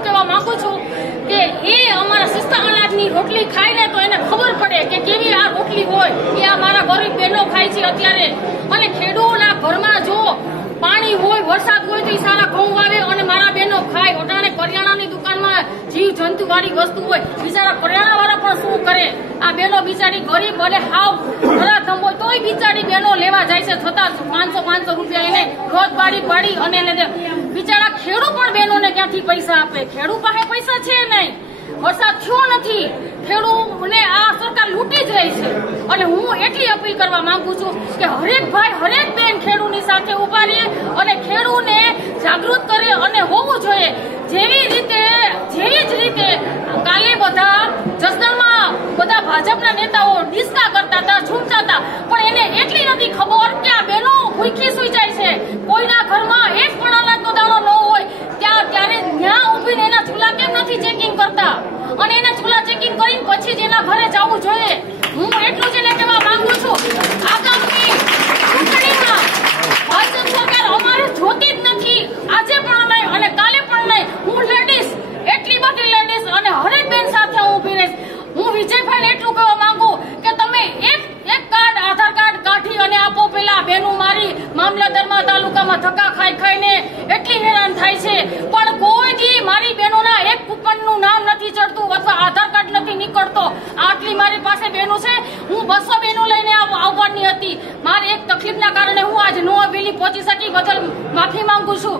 એટલું કહેવા માંગુ છું કે એ અમારા સસ્તા અનાજની રોટલી ખાય ને તો એને ખબર પડે કે કેવી આ રોટલી હોય કે આ મારા ગરીબ બહેનો ખાય છે અત્યારે. અને ખેડૂતોના ઘરમાં જો પાણી હોય, વરસાદ હોય તો એ સારા ઘઉં વાવે અને મારા બહેનો ખાય. ઓટાણે કરિયાણાની દુકાનમાં જીવ જંતુ વાળી વસ્તુ હોય, બિચારા કરિયાણા વાળા પણ શું કરે? આ બહેનો બિચારી ગરીબ અને હાવ ધરાધમ હોય તોય બિચારી બહેનો લેવા જાય છે, છતાં 500 રૂપિયા એને રોજ પાડી અને એને બિચારા ખેડૂત પણ બહેનોને ક્યાંથી પૈસા આપે? ખેડૂત પાસે પૈસા છે નહીં, વરસાદ થયો નથી, ખેડૂતને આ સરકાર લૂંટી જ રહી છે. અને હું એટલી અપીલ કરવા માંગુ છું કે હરેક ભાઈ હરેક બેન ખેડૂતની સાથે ઉભા રહે અને ખેડૂતને જાગૃત કરે અને હોવું જોઈએ. જેવી જ રીતે કાલે બધા જસદણમાં બધા ભાજપના નેતાઓ ડિસ્કા કરતા હતા, ઝૂમતા હતા, પણ એને એટલી નથી ખબર કે આ બહેનો ભૂખી સુઈ જાય છે. કોઈના ઘરમાં એક પણ અનાજનો દાણો ન હોય ત્યારે ત્યાં ઉભીને એના ચૂલા કેમ નથી ચેકિંગ કરતા? અને એના ચૂલા ચેકિંગ કરીને પછી જ એના ઘરે જવું જોઈએ. હું એટલું જ એને કહેવા માંગુ છું, આગામી ચૂંટણીમાં ભાજપ સરકાર અમારે જોતી જ નથી, આજે પણ નહીં અને કાલે પણ નહીં. હું લેડીઝ, એટલી બધી લેડીઝ અને હરેક બેન સાથે હું ઉભી રહીશ. હું વિજયભાઈને એટલું કહેવા માંગુ કે તમે એક કાર્ડ, આધાર કાર્ડ કાઢી અને આપો. પેલા બહેનો મારી મામલતદારમાં તાલુકામાં ધક્કા ખાઈને એટલી હેરાન થાય છે, પણ કોઈ દી મારી બહેનોના એક કૂપનનું નામ નથી ચડતું અથવા આધાર કાર્ડ નથી નીકળતો. આટલી મારી પાસે બહેનો છે, હું 200 બહેનો લઈને આવવાની હતી. મારી એક તકલીફના કારણે હું આજ નો વેલી પહોંચી શકી, બદલ માફી માંગુ છું.